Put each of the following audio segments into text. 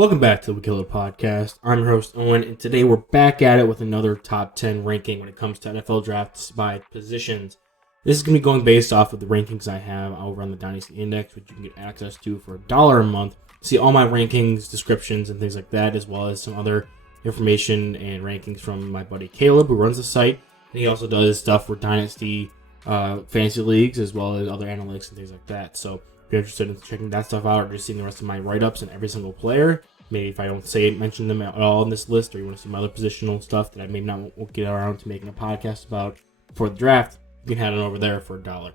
Welcome back to the Killer Podcast. I'm your host, Owen, and today we're back at it with another top 10 ranking when it comes to NFL drafts by positions. This is going to be going based off of the rankings I have over on the Dynasty Index, which you can get access to for $1 a month. See all my rankings, descriptions, and things like that, as well as some other information and rankings from my buddy Caleb, who runs the site. And he also does stuff for Dynasty fantasy leagues, as well as other analytics and things like that. So if you're interested in checking that stuff out or just seeing the rest of my write-ups and every single player, maybe if I don't mention them at all in this list, or you want to see my other positional stuff that I may not get around to making a podcast about for the draft, you can head on over there for $1.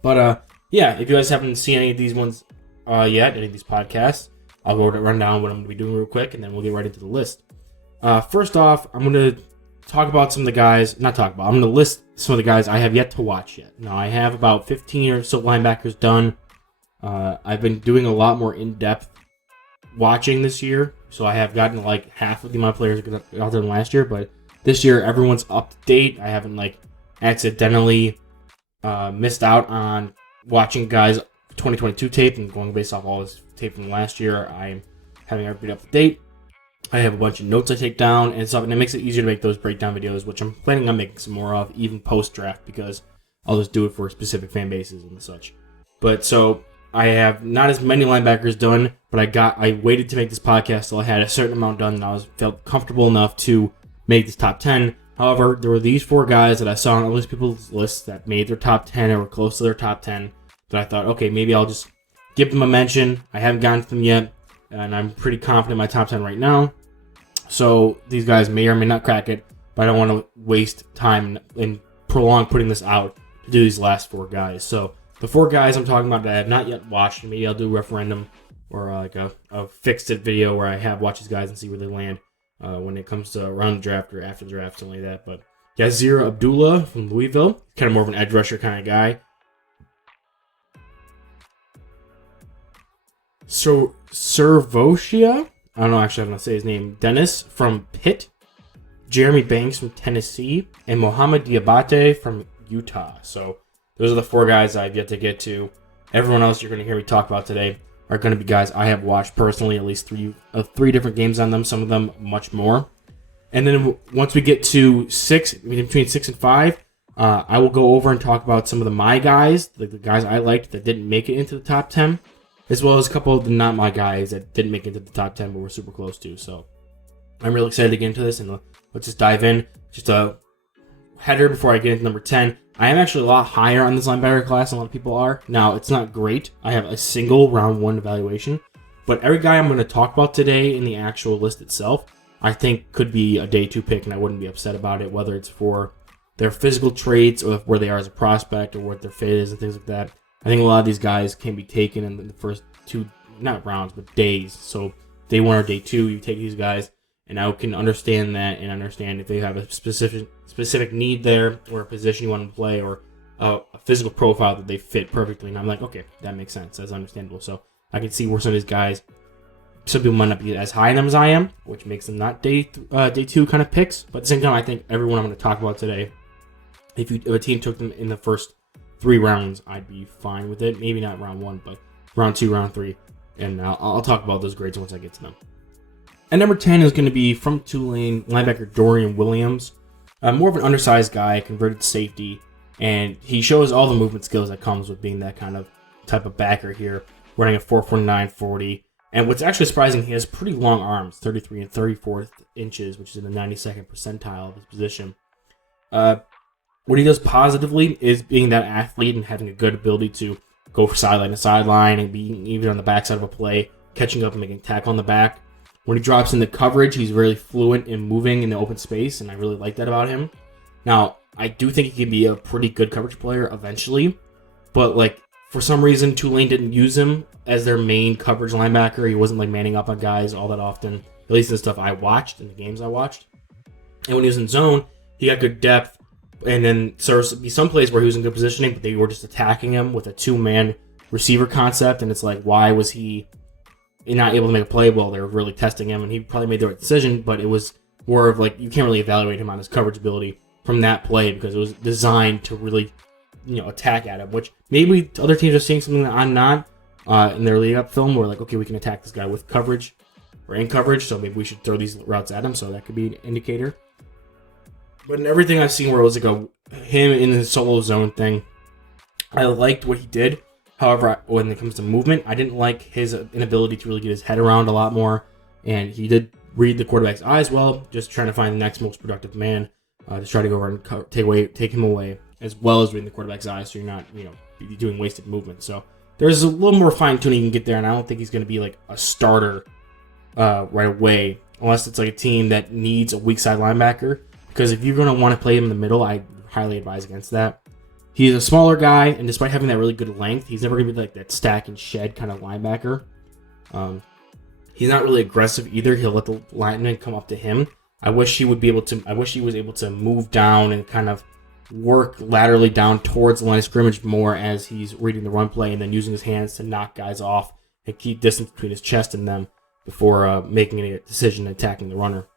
But yeah, if you guys haven't seen any of these ones yet, any of these podcasts, I'll go run down what I'm going to be doing real quick, and then we'll get right into the list. First off, I'm going to talk about some of the guys, I'm going to list some of the guys I have yet to watch yet. Now, I have about 15 or so linebackers done. I've been doing a lot more in-depth watching this year, so I have gotten like half of the amount of players out there than last year, but this year everyone's up to date. I haven't like accidentally missed out on watching guys 2022 tape and going based off all this tape from last year. I'm having everybody up to date. I have a bunch of notes I take down and stuff, and it makes it easier to make those breakdown videos, which I'm planning on making some more of, even post-draft, because I'll just do it for specific fan bases and such. But so I have not as many linebackers done, but I waited to make this podcast till I had a certain amount done, and I felt comfortable enough to make this top 10. However, there were these 4 guys that I saw on all these people's lists that made their top 10 or were close to their top 10 that I thought, okay, maybe I'll just give them a mention. I haven't gotten to them yet, and I'm pretty confident in my top 10 right now. So these guys may or may not crack it, but I don't want to waste time and prolong putting this out to do these last 4 guys. So the 4 guys I'm talking about that I have not yet watched, maybe I'll do a referendum or like a fixed-it video where I have watched these guys and see where they land when it comes to around the draft or after the draft, something like that. But Yazir Abdullah from Louisville, kind of more of an edge rusher kind of guy. So Servotia, I don't know actually how to say his name. Dennis from Pitt, Jeremy Banks from Tennessee, and Mohamed Diabate from Utah. So those are the 4 guys I've yet to get to. Everyone else you're going to hear me talk about today are going to be guys I have watched personally, at least three different games on them, some of them much more. And then once we get to between 6 and 5, I will go over and talk about some of my guys, the guys I liked that didn't make it into the top 10, as well as a couple of the not my guys that didn't make it into the top 10 but were super close to. So I'm really excited to get into this, and let's just dive in. Just a header before I get into number 10. I am actually a lot higher on this linebacker class than a lot of people are. Now, it's not great. I have a single round 1 evaluation, but every guy I'm going to talk about today in the actual list itself, I think could be a day 2 pick, and I wouldn't be upset about it, whether it's for their physical traits or where they are as a prospect or what their fit is and things like that. I think a lot of these guys can be taken in the first 2, not rounds, but days. So day 1 or day 2, you take these guys, and I can understand that and understand if they have a specific need there or a position you want to play or a physical profile that they fit perfectly. And I'm like, okay, that makes sense. That's understandable. So I can see where some of these guys, some people might not be as high in them as I am, which makes them not day 2 kind of picks. But at the same time, I think everyone I'm going to talk about today, if a team took them in the first 3 rounds, I'd be fine with it. Maybe not round 1, but round 2, round 3. And I'll talk about those grades once I get to them. And number 10 is going to be from Tulane, linebacker Dorian Williams. More of an undersized guy, converted safety, and he shows all the movement skills that comes with being that kind of type of backer here, running a 4.49 40. And what's actually surprising, he has pretty long arms, 33 and 34 inches, which is in the 92nd percentile of his position. What he does positively is being that athlete and having a good ability to go from sideline to sideline and being even on the backside of a play, catching up and making a tackle on the back. When he drops into coverage, he's really fluent in moving in the open space, and I really like that about him. Now, I do think he can be a pretty good coverage player eventually, but like for some reason, Tulane didn't use him as their main coverage linebacker. He wasn't like manning up on guys all that often, at least in the stuff I watched, in the games I watched. And when he was in zone, he got good depth, and then there would be some plays where he was in good positioning, but they were just attacking him with a 2-man receiver concept, and it's like, why was he not able to make a play? Well, they were really testing him, and he probably made the right decision, but it was more of like, you can't really evaluate him on his coverage ability from that play because it was designed to really, attack at him, which maybe other teams are seeing something that I'm not in their lead up film where like, okay, we can attack this guy with coverage. or in coverage, so maybe we should throw these routes at him, so that could be an indicator. But in everything I've seen where it was like him in the solo zone thing, I liked what he did. However, when it comes to movement, I didn't like his inability to really get his head around a lot more, and he did read the quarterback's eyes well, just trying to find the next most productive man to try to go over and take him away, as well as reading the quarterback's eyes, so you're not doing wasted movement. So there's a little more fine tuning you can get there, and I don't think he's going to be like a starter right away, unless it's like a team that needs a weak side linebacker. Because if you're going to want to play him in the middle, I highly advise against that. He's a smaller guy, and despite having that really good length, he's never going to be like that stack and shed kind of linebacker. He's not really aggressive either. He'll let the lineman come up to him. I wish he was able to move down and kind of work laterally down towards the line of scrimmage more as he's reading the run play and then using his hands to knock guys off and keep distance between his chest and them before making a decision attacking the runner.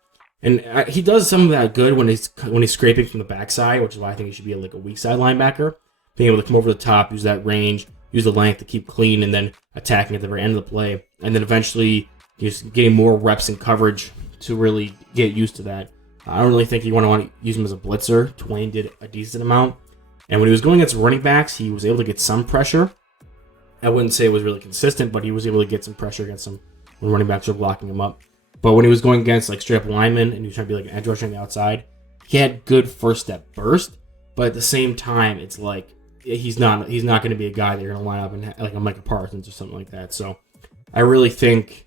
And he does some of that good when he's scraping from the backside, which is why I think he should be like a weak side linebacker, being able to come over the top, use that range, use the length to keep clean, and then attacking at the very end of the play, and then eventually just getting more reps in coverage to really get used to that. I don't really think you want to use him as a blitzer. Twain did a decent amount, and when he was going against running backs, he was able to get some pressure. I wouldn't say it was really consistent, but he was able to get some pressure against them when running backs were blocking him up. But when he was going against like straight up linemen and he was trying to be like an edge rusher on the outside, he had good first step burst. But at the same time, it's like he's not going to be a guy that you're going to line up and like a Micah Parsons or something like that. So I really think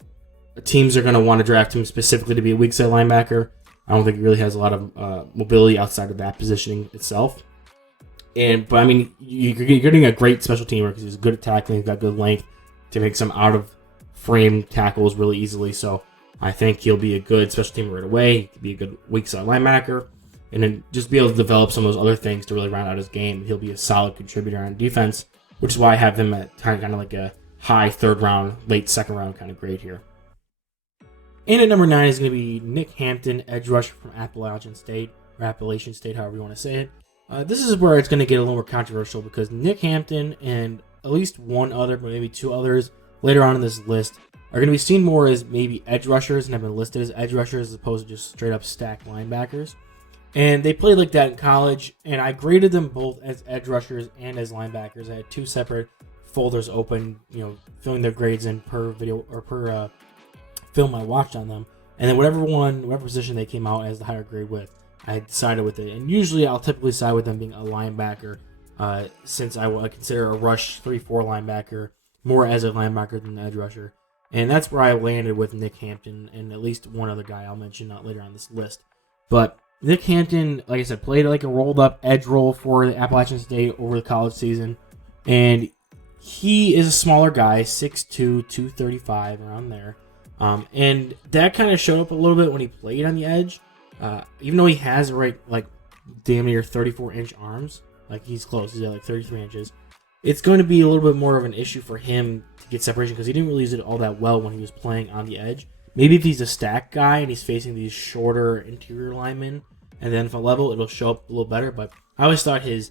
teams are going to want to draft him specifically to be a weak side linebacker. I don't think he really has a lot of mobility outside of that positioning itself. But I mean, you're getting a great special teamer because he's good at tackling, he's got good length to make some out of frame tackles really easily. So I think he'll be a good special teamer right away. He could be a good weak side linebacker, and then just be able to develop some of those other things to really round out his game. He'll be a solid contributor on defense, which is why I have him at kind of like a high third round, late second round kind of grade here. And at number 9 is going to be Nick Hampton, edge rusher from Appalachian State, however you want to say it. This is where it's going to get a little more controversial because Nick Hampton and at least one other, but maybe two others later on in this list are going to be seen more as maybe edge rushers and have been listed as edge rushers as opposed to just straight up stack linebackers. And they played like that in college, and I graded them both as edge rushers and as linebackers. I had two separate folders open, filling their grades in per video or per film I watched on them. And then whatever position they came out as the higher grade with, I decided with it. And usually I'll typically side with them being a linebacker since I consider a rush 3-4 linebacker more as a linebacker than an edge rusher. And that's where I landed with Nick Hampton and at least one other guy I'll mention later on this list. But Nick Hampton, like I said, played like a rolled-up edge role for the Appalachian State over the college season. And he is a smaller guy, 6'2", 235, around there. And that kind of showed up a little bit when he played on the edge. Even though he has damn near 34-inch arms, like he's close, he's at like 33 inches. It's going to be a little bit more of an issue for him to get separation because he didn't really use it all that well when he was playing on the edge. Maybe if he's a stack guy and he's facing these shorter interior linemen and then for level, it'll show up a little better. But I always thought his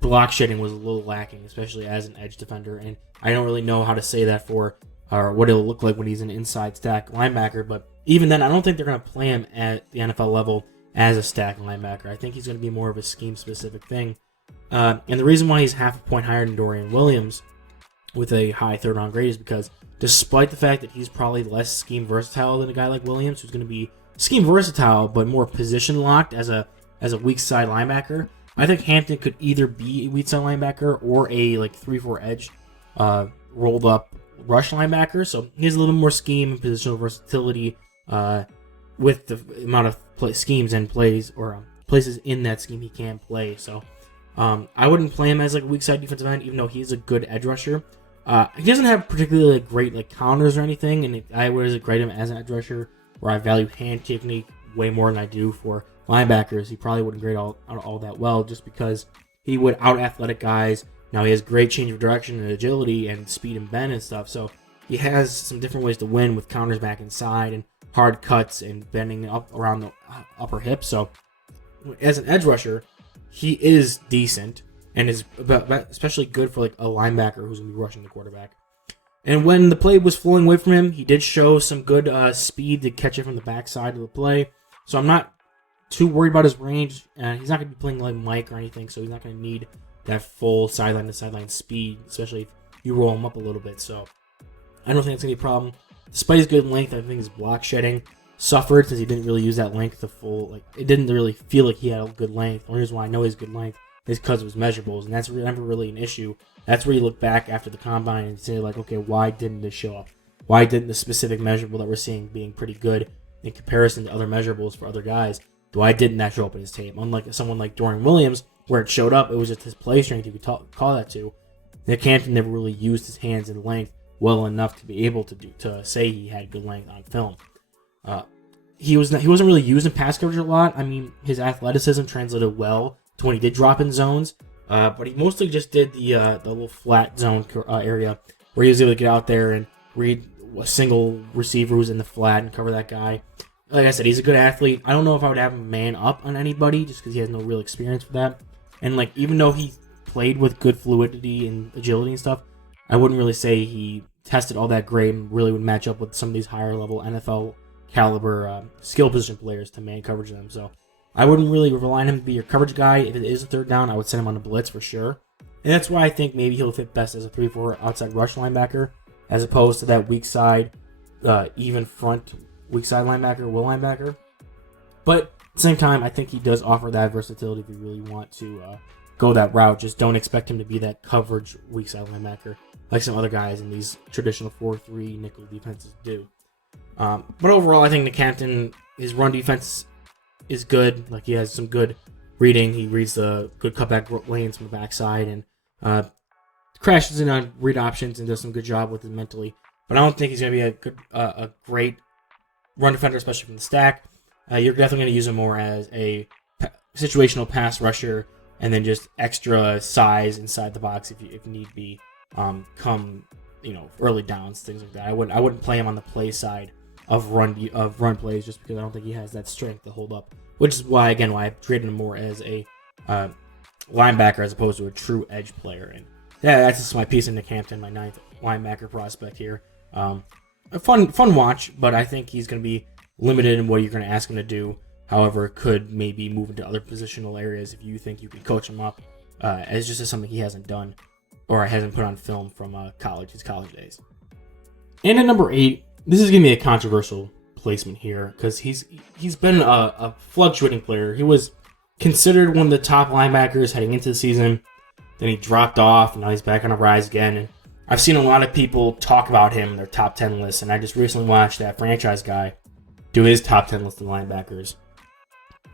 block shedding was a little lacking, especially as an edge defender. And I don't really know how to say that for or what it'll look like when he's an inside stack linebacker. But even then, I don't think they're going to play him at the NFL level as a stack linebacker. I think he's going to be more of a scheme-specific thing. And the reason why he's half a point higher than Dorian Williams with a high third-round grade is because despite the fact that he's probably less scheme versatile than a guy like Williams, who's going to be scheme versatile but more position locked as a weak side linebacker, I think Hampton could either be a weak side linebacker or a 3-4 edge rolled up rush linebacker. So he has a little more scheme and positional versatility with the amount of schemes and plays or places in that scheme he can play. So I wouldn't play him as a weak side defensive end, even though he's a good edge rusher. He doesn't have particularly great counters or anything, and I would grade him as an edge rusher where I value hand technique way more than I do for linebackers. He probably wouldn't grade all that well just because he would out-athletic guys. Now he has great change of direction and agility and speed and bend and stuff, so he has some different ways to win with counters back inside and hard cuts and bending up around the upper hip. So as an edge rusher, he is decent and is especially good for a linebacker who's going to be rushing the quarterback. And when the play was flowing away from him, he did show some good speed to catch it from the backside of the play. So I'm not too worried about his range. He's not going to be playing like Mike or anything, so he's not going to need that full sideline-to-sideline speed, especially if you roll him up a little bit. So I don't think it's going to be a problem. Despite his good length, I think his block shedding suffered since he didn't really use that length the full. Like, it didn't really feel like he had a good length. The only reason why I know he's good length is because of his measurables, and that's never really an issue. That's where you look back after the combine and say, like, okay, why didn't this show up? Why didn't the specific measurable that we're seeing being pretty good in comparison to other measurables for other guys, why didn't that show up in his tape? Unlike someone like Dorian Williams, where it showed up, it was just his play strength you could call that to. Nick Hampton never really used his hands and length well enough to be able to say he had good length on film. He wasn't really used in pass coverage a lot. I mean, his athleticism translated well to when he did drop in zones. But he mostly just did the little flat zone area where he was able to get out there and read a single receiver who's in the flat and cover that guy. Like I said, he's a good athlete. I don't know if I would have him man up on anybody just because he has no real experience for that. And like, even though he played with good fluidity and agility and stuff, I wouldn't really say he tested all that great and really would match up with some of these higher level NFL caliber skill position players to man coverage them. So I wouldn't really rely on him to be your coverage guy. If it is a third down, I would send him on a blitz for sure. And that's why I think maybe he'll fit best as a 3-4 outside rush linebacker as opposed to that weak side, even front weak side linebacker, will linebacker. But at the same time, I think he does offer that versatility if you really want to go that route. Just don't expect him to be that coverage weak side linebacker like some other guys in these traditional 4-3 nickel defenses do. But overall, I think Nick Hampton, his run defense is good. Like, he has some good reading. He reads the good cutback lanes from the backside and crashes in on read options and does some good job with it mentally. But I don't think he's going to be a great run defender, especially from the stack. You're definitely going to use him more as a situational pass rusher and then just extra size inside the box if need be. Come early downs, things like that. I wouldn't play him on the play side of run plays just because I don't think he has that strength to hold up. Which is why I traded him more as a linebacker as opposed to a true edge player. And yeah, that's just my piece in Nick Hampton, my 9th linebacker prospect here. A fun watch, but I think he's going to be limited in what you're going to ask him to do. However, could maybe move into other positional areas if you think you can coach him up as just as something he hasn't done or hasn't put on film from his college days. And at number 8, this is going to be a controversial placement here because he's been a fluctuating player. He was considered one of the top linebackers heading into the season. Then he dropped off, and now he's back on a rise again. And I've seen a lot of people talk about him in their top 10 lists, and I just recently watched that franchise guy do his top 10 list of linebackers.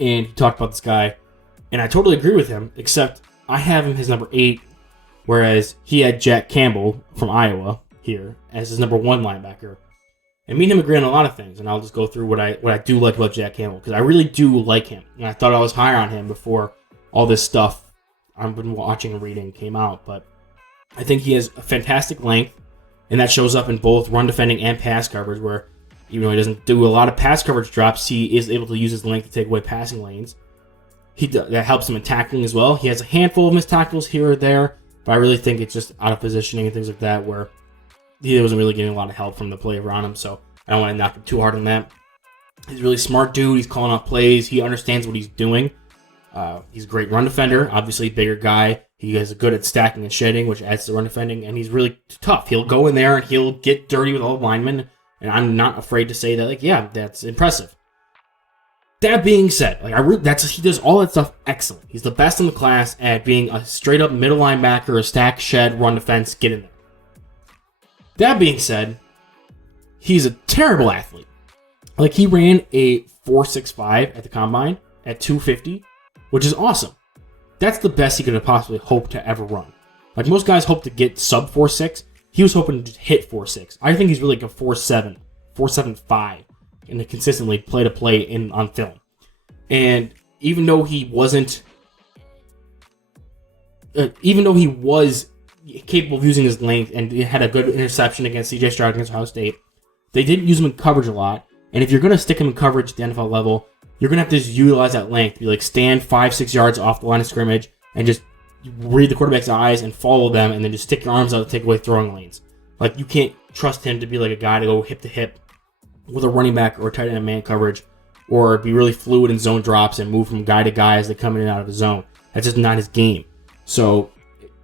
And he talked about this guy, and I totally agree with him, except I have him his number 8, whereas he had Jack Campbell from Iowa here as his number 1 linebacker. And me and him agree on a lot of things, and I'll just go through what I do like about Jack Campbell, because I really do like him. And I thought I was higher on him before all this stuff I've been watching and reading came out, but I think he has a fantastic length, and that shows up in both run defending and pass coverage, where even though he doesn't do a lot of pass coverage drops, he is able to use his length to take away passing lanes. That helps him in tackling as well. He has a handful of missed tackles here or there, but I really think it's just out of positioning and things like that, where he wasn't really getting a lot of help from the play around him, so I don't want to knock him too hard on that. He's a really smart dude. He's calling off plays. He understands what he's doing. He's a great run defender. Obviously, bigger guy. He is good at stacking and shedding, which adds to run defending, and he's really tough. He'll go in there and he'll get dirty with all the linemen, and I'm not afraid to say that, that's impressive. That being said, he does all that stuff excellent. He's the best in the class at being a straight-up middle linebacker, a stack, shed, run defense, get in there. That being said, he's a terrible athlete. He ran a 4.65 at the combine at 250, which is awesome. That's the best he could have possibly hoped to ever run. Most guys hope to get sub 4.6. He was hoping to just hit 4.6. I think he's really like a 4.7, 4.75, and to consistently play to play on film. And even though he was capable of using his length and he had a good interception against C.J. Stroud against Ohio State, they didn't use him in coverage a lot. And if you're going to stick him in coverage at the NFL level, you're going to have to just utilize that length. Stand 5-6 yards off the line of scrimmage and just read the quarterback's eyes and follow them, and then just stick your arms out to take away throwing lanes. Like, you can't trust him to be like a guy to go hip to hip with a running back or tight end man coverage, or be really fluid in zone drops and move from guy to guy as they come in and out of the zone. That's just not his game. So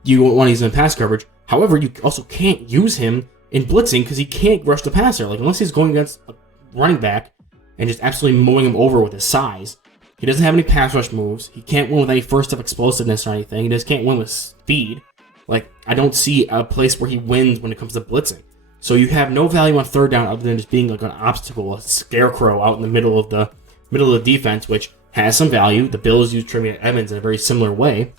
you won't want to use him in pass coverage. However, you also can't use him in blitzing because he can't rush the passer. Like, unless he's going against a running back and just absolutely mowing him over with his size. He doesn't have any pass rush moves. He can't win with any first step explosiveness or anything. He just can't win with speed. Like, I don't see a place where he wins when it comes to blitzing. So you have no value on third down other than just being like an obstacle, a scarecrow out in the middle of the defense, which has some value. The Bills use Tremaine Edmonds in a very similar way.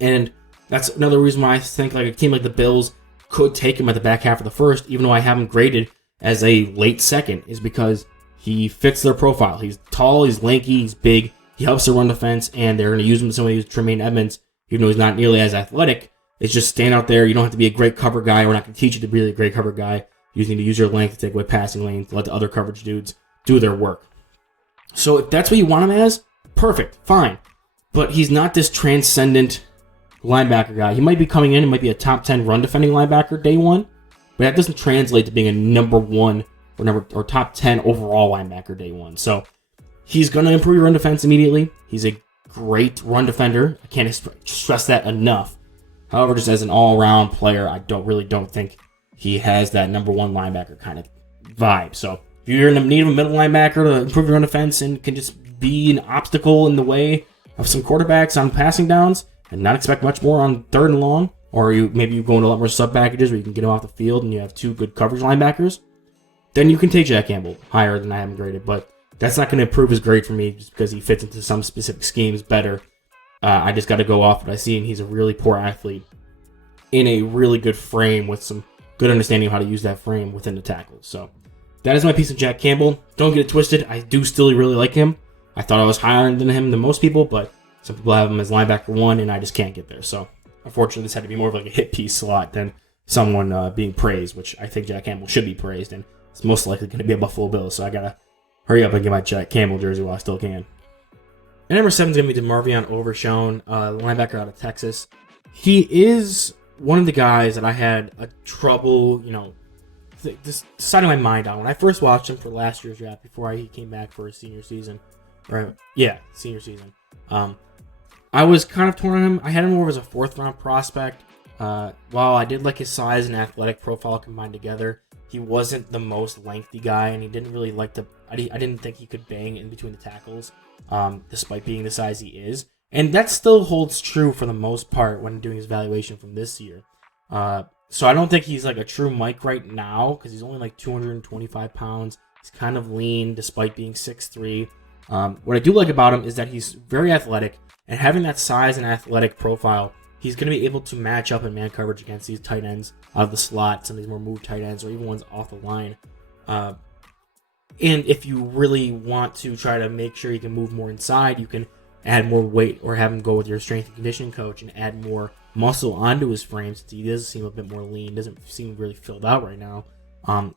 And that's another reason why I think like a team like the Bills could take him at the back half of the first, even though I have him graded as a late second, is because he fits their profile. He's tall, he's lanky, he's big, he helps to run defense, and they're going to use him the same way they use Tremaine Edmonds, even though he's not nearly as athletic. It's just stand out there. You don't have to be a great cover guy. We're not going to teach you to be a great cover guy. You just need to use your length to take away passing lanes, to let the other coverage dudes do their work. So if that's what you want him as, perfect, fine. But he's not this transcendent linebacker guy. He might be coming in and might be a top 10 run defending linebacker day one, but that doesn't translate to being a number 1 or top 10 overall linebacker day one. So he's going to improve your run defense immediately. He's a great run defender. I can't stress that enough. However, just as an all-around player, I don't think he has that number 1 linebacker kind of vibe. So if you're in the need of a middle linebacker to improve your run defense and can just be an obstacle in the way of some quarterbacks on passing downs and not expect much more on third and long, or maybe you go into a lot more sub packages where you can get him off the field and you have 2 good coverage linebackers, then you can take Jack Campbell higher than I have him graded. But that's not going to improve his grade for me just because he fits into some specific schemes better. I just got to go off what I see, and he's a really poor athlete in a really good frame with some good understanding of how to use that frame within the tackles. So that is my piece of Jack Campbell. Don't get it twisted. I do still really like him. I thought I was higher than him than most people, but some people have him as linebacker 1, and I just can't get there. So unfortunately, this had to be more of like a hit piece slot than someone being praised, which I think Jack Campbell should be praised, and it's most likely going to be a Buffalo Bill. So I got to hurry up and get my Jack Campbell jersey while I still can. And number 7 is going to be DeMarvion Overshown, linebacker out of Texas. He is one of the guys that I had a trouble, deciding my mind on. When I first watched him for last year's draft, before he came back for his senior season. I was kind of torn on him. I had him more as a 4th-round prospect. While I did like his size and athletic profile combined together, he wasn't the most lengthy guy, and he didn't really like to... I didn't think he could bang in between the tackles, despite being the size he is. And that still holds true for the most part when doing his evaluation from this year. So I don't think he's like a true Mike right now, because he's only like 225 pounds. He's kind of lean despite being 6'3". What I do like about him is that he's very athletic, and having that size and athletic profile, he's going to be able to match up in man coverage against these tight ends out of the slot, some of these more moved tight ends, or even ones off the line. And if you really want to try to make sure you can move more inside, you can add more weight or have him go with your strength and conditioning coach and add more muscle onto his frame, since he does seem a bit more lean, doesn't seem really filled out right now.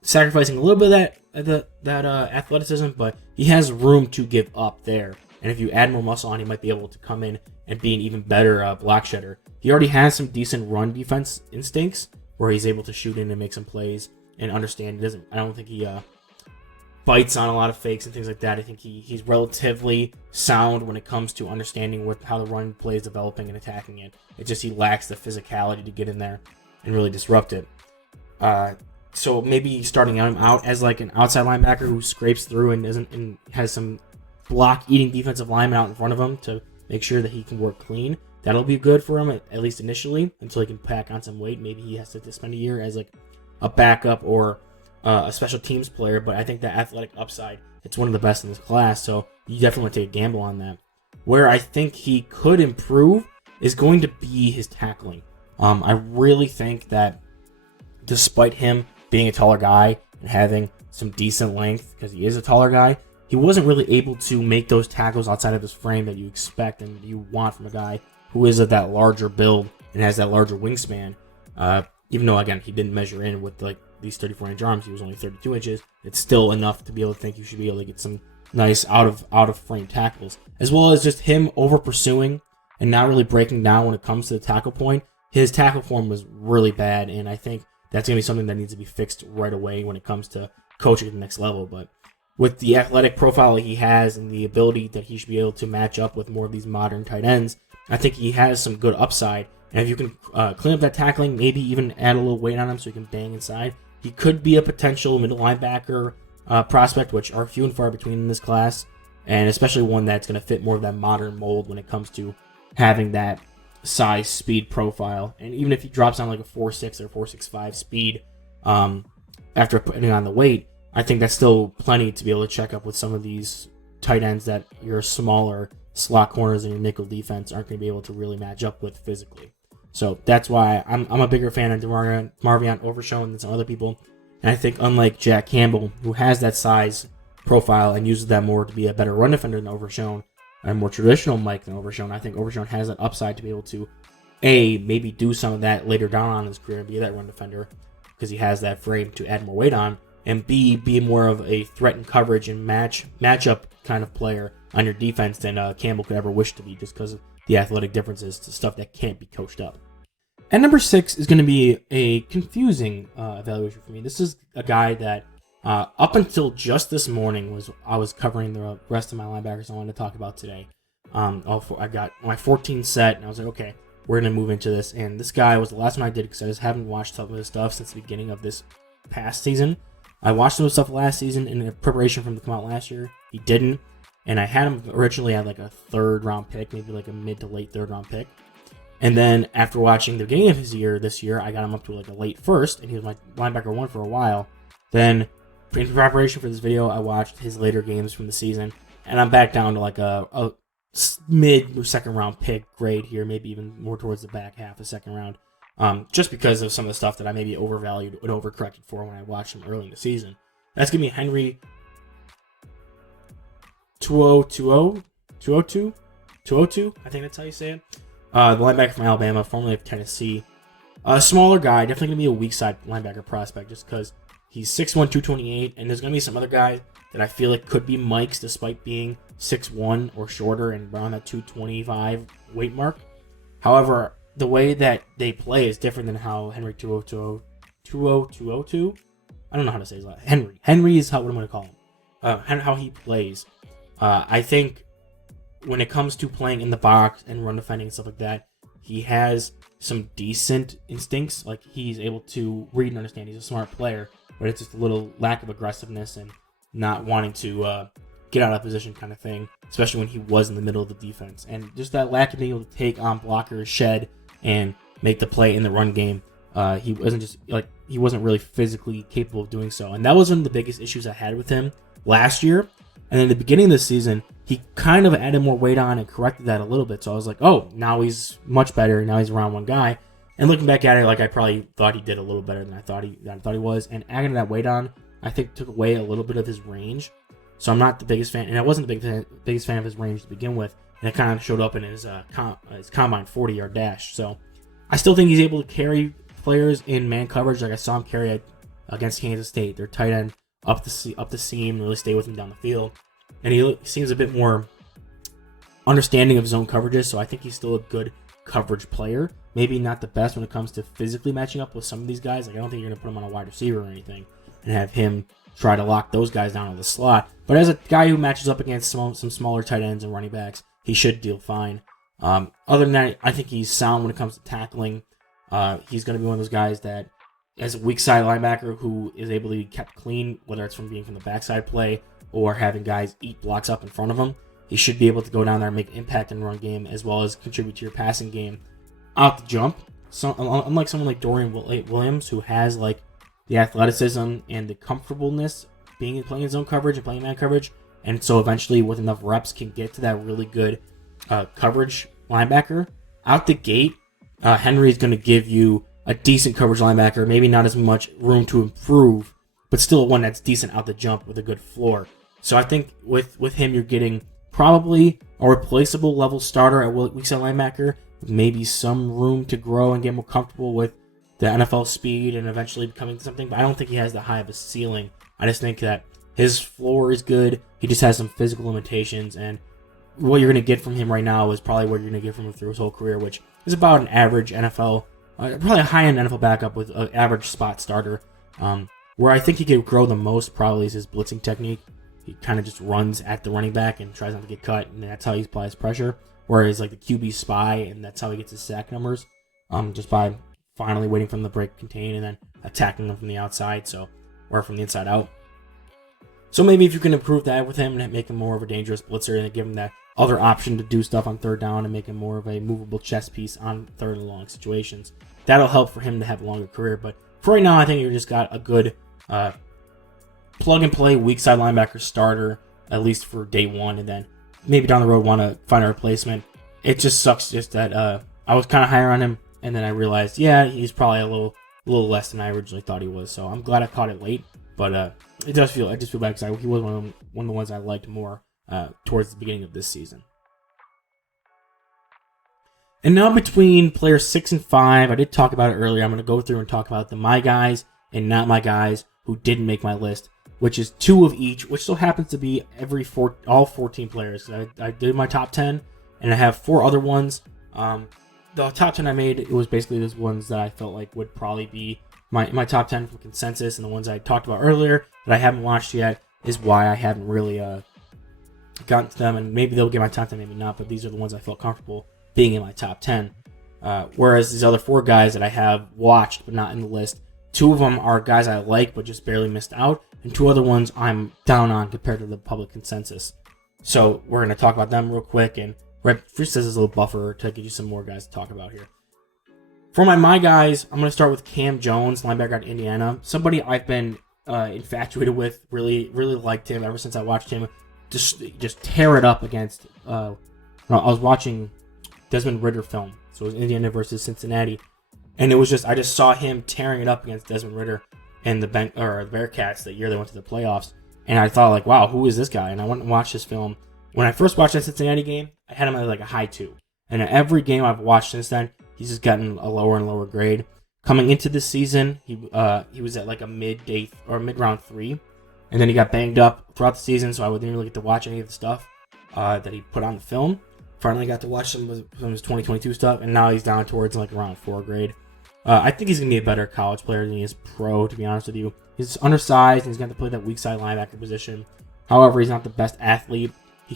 Sacrificing a little bit of that athleticism, but he has room to give up there. And if you add more muscle on, he might be able to come in and be an even better block shedder. He already has some decent run defense instincts, where he's able to shoot in and make some plays and understand. I don't think he bites on a lot of fakes and things like that. I think he's relatively sound when it comes to understanding how the run play is developing and attacking it. It's just he lacks the physicality to get in there and really disrupt it. So maybe starting him out as like an outside linebacker who scrapes through and has some block-eating defensive lineman out in front of him to make sure that he can work clean. That'll be good for him, at least initially, until he can pack on some weight. Maybe he has to spend a year as like a backup or a special teams player, but I think that athletic upside, it's one of the best in this class, so you definitely want to take a gamble on that. Where I think he could improve is going to be his tackling. I really think that despite him being a taller guy and having some decent length, because he is a taller guy, he wasn't really able to make those tackles outside of his frame that you expect and you want from a guy who is of that larger build and has that larger wingspan. Even though, again, he didn't measure in with like these 34-inch arms, he was only 32 inches. It's still enough to be able to think you should be able to get some nice out of frame tackles, as well as just him over pursuing and not really breaking down when it comes to the tackle point. His tackle form was really bad, and I think that's going to be something that needs to be fixed right away when it comes to coaching at the next level. But with the athletic profile he has and the ability that he should be able to match up with more of these modern tight ends, I think he has some good upside. And if you can clean up that tackling, maybe even add a little weight on him so he can bang inside, he could be a potential middle linebacker prospect, which are few and far between in this class, and especially one that's going to fit more of that modern mold when it comes to having that size speed profile. And even if he drops down like a 4.6 or 4.65 speed after putting on the weight, I think that's still plenty to be able to check up with some of these tight ends that your smaller slot corners and your nickel defense aren't going to be able to really match up with physically. So that's why I'm a bigger fan of Marvion Overshown than some other people. And I think unlike Jack Campbell, who has that size profile and uses that more to be a better run defender than Overshown, and a more traditional Mike than Overshown, I think Overshown has that upside to be able to, A, maybe do some of that later down on his career, be that run defender, because he has that frame to add more weight on, and B, be more of a threat and coverage and matchup kind of player on your defense than Campbell could ever wish to be, just because of the athletic differences to stuff that can't be coached up. And number 6 is going to be a confusing evaluation for me. This is a guy that up until just this morning I was covering the rest of my linebackers I wanted to talk about today. I got my 14 set, and I was like, okay, we're going to move into this. And this guy was the last one I did because I just haven't watched some of his stuff since the beginning of this past season. I watched some of his stuff last season in preparation for him to come out last year. He didn't. And I had him originally at like a 3rd round pick, maybe like a mid to late 3rd round pick. And then after watching the beginning of his year this year, I got him up to like a late 1st, and he was my linebacker 1 for a while. Then in preparation for this video, I watched his later games from the season, and I'm back down to like a mid 2nd round pick grade here, maybe even more towards the back half of 2nd round, just because of some of the stuff that I maybe overvalued and overcorrected for when I watched him early in the season. That's going to be Henry 202, I think that's how you say it. The linebacker from Alabama, formerly of Tennessee. A smaller guy, definitely going to be a weak side linebacker prospect just because he's 6'1", 228, and there's going to be some other guys that I feel like could be Mike's despite being 6'1" or shorter and around that 225 weight mark. However, the way that they play is different than how Henry 202, I don't know how to say his last name. Henry is what I'm going to call him. How he plays. I think when it comes to playing in the box and run defending and stuff like that, he has some decent instincts. Like, he's able to read and understand. He's a smart player, but it's just a little lack of aggressiveness and not wanting to get out of position kind of thing, especially when he was in the middle of the defense. And just that lack of being able to take on blockers, shed, and make the play in the run game. He wasn't really physically capable of doing so. And that was one of the biggest issues I had with him last year. And in the beginning of the season, he kind of added more weight on and corrected that a little bit. So I was like, oh, now he's much better. Now he's a round 1 guy. And looking back at it, like, I probably thought he did a little better than I thought he was. And adding that weight on, I think, took away a little bit of his range. So I'm not the biggest fan, and I wasn't the biggest fan of his range to begin with. And it kind of showed up in his combine 40-yard dash. So I still think he's able to carry players in man coverage, like I saw him carry against Kansas State. Their tight end up the seam and really stay with him down the field. And he seems a bit more understanding of zone coverages, so I think he's still a good coverage player. Maybe not the best when it comes to physically matching up with some of these guys. Like, I don't think you're going to put him on a wide receiver or anything and have him try to lock those guys down in the slot. But as a guy who matches up against some smaller tight ends and running backs, he should deal fine. Other than that, I think he's sound when it comes to tackling. He's going to be one of those guys that, as a weak side linebacker who is able to be kept clean, whether it's from the backside play or having guys eat blocks up in front of him, he should be able to go down there and make impact in the run game as well as contribute to your passing game out the jump. So, unlike someone like Dorian Williams, who has like the athleticism and the comfortableness playing in zone coverage and playing man coverage, and so eventually with enough reps can get to that really good coverage linebacker. Out the gate, Henry is going to give you a decent coverage linebacker, maybe not as much room to improve, but still one that's decent out the jump with a good floor. So I think with him, you're getting probably a replaceable level starter at weak side linebacker, with maybe some room to grow and get more comfortable with the NFL speed and eventually becoming something. But I don't think he has that high of a ceiling. I just think that his floor is good. He just has some physical limitations, and what you're going to get from him right now is probably what you're going to get from him through his whole career, which is about an average NFL probably a high-end NFL backup with an average spot starter. Where I think he could grow the most probably is his blitzing technique. He kind of just runs at the running back and tries not to get cut, and that's how he applies pressure. Whereas like the QB spy, and that's how he gets his sack numbers, just by finally waiting for him to break contain and then attacking them from the outside, or from the inside out. So maybe if you can improve that with him and make him more of a dangerous blitzer and give him that other option to do stuff on third down and make him more of a movable chess piece on third and long situations, that'll help for him to have a longer career. But for right now, I think you just got a good plug-and-play weak side linebacker starter, at least for day one, and then maybe down the road want to find a replacement. It just sucks just that I was kind of higher on him, and then I realized, yeah, he's probably a little less than I originally thought he was. So I'm glad I caught it late, but I just feel bad because he was one of the ones I liked more towards the beginning of this season. And now between players 6 and 5, I did talk about it earlier. I'm going to go through and talk about the my guys and not my guys who didn't make my list, which is 2 of each, which still happens to be all 14 players. I did my top 10, and I have 4 other ones. The top 10 I made, it was basically those ones that I felt like would probably be my top 10 from consensus, and the ones I talked about earlier that I haven't watched yet is why I haven't really gotten to them, and maybe they'll get my top 10, maybe not, but these are the ones I felt comfortable being in my top 10. Whereas these other 4 guys that I have watched but not in the list, 2 of them are guys I like but just barely missed out, and 2 other ones I'm down on compared to the public consensus. So we're going to talk about them real quick, and just as a little buffer to give you some more guys to talk about here. For my guys, I'm going to start with Cam Jones, linebacker at Indiana. Somebody I've been infatuated with, really liked him ever since I watched him just tear it up against. I was watching Desmond Ridder film, so it was Indiana versus Cincinnati, and it was I just saw him tearing it up against Desmond Ridder and the Bearcats that year they went to the playoffs, and I thought like, wow, who is this guy? And I went and watched his film. When I first watched that Cincinnati game, I had him at like a high 2, and at every game I've watched since then, he's just gotten a lower and lower grade. Coming into this season, he was at like a mid-round 3, and then he got banged up throughout the season, so I wouldn't really get to watch any of the stuff that he put on the film. Finally got to watch some of his 2022 stuff, and now he's down towards like around 4 grade. I think he's going to be a better college player than he is pro, to be honest with you. He's undersized, and he's going to play that weak side linebacker position. However, he's not the best athlete. He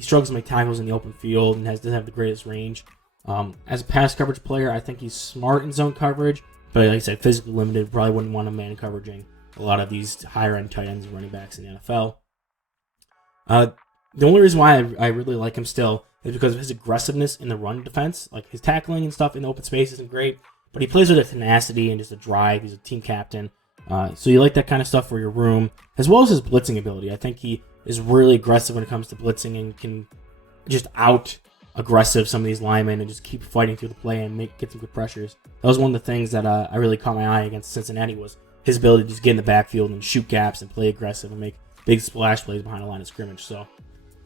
struggles to make tackles in the open field and doesn't have the greatest range. As a pass coverage player, I think he's smart in zone coverage, but like I said, physically limited. Probably wouldn't want him man coveraging a lot of these higher end tight ends and running backs in the NFL. The only reason why I really like him still is because of his aggressiveness in the run defense. Like his tackling and stuff in the open space isn't great, but he plays with a tenacity and just a drive. He's a team captain. So you like that kind of stuff for your room, as well as his blitzing ability. I think he is really aggressive when it comes to blitzing and can just out-aggressive some of these linemen and just keep fighting through the play and get some good pressures. That was one of the things that I really caught my eye against Cincinnati, was his ability to just get in the backfield and shoot gaps and play aggressive and make big splash plays behind the line of scrimmage. So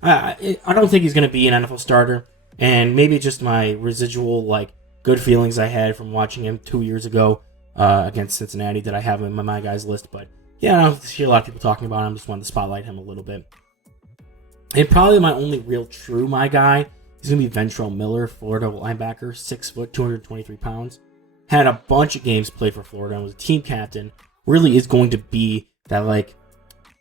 I don't think he's going to be an NFL starter, and maybe just my residual good feelings I had from watching him 2 years ago against Cincinnati that I have him in my guys list. But yeah, I don't hear a lot of people talking about him. Just wanted to spotlight him a little bit. And probably my only real true my guy is going to be Ventrell Miller, Florida linebacker, 6 foot, 223 pounds. Had a bunch of games played for Florida and was a team captain. Really is going to be that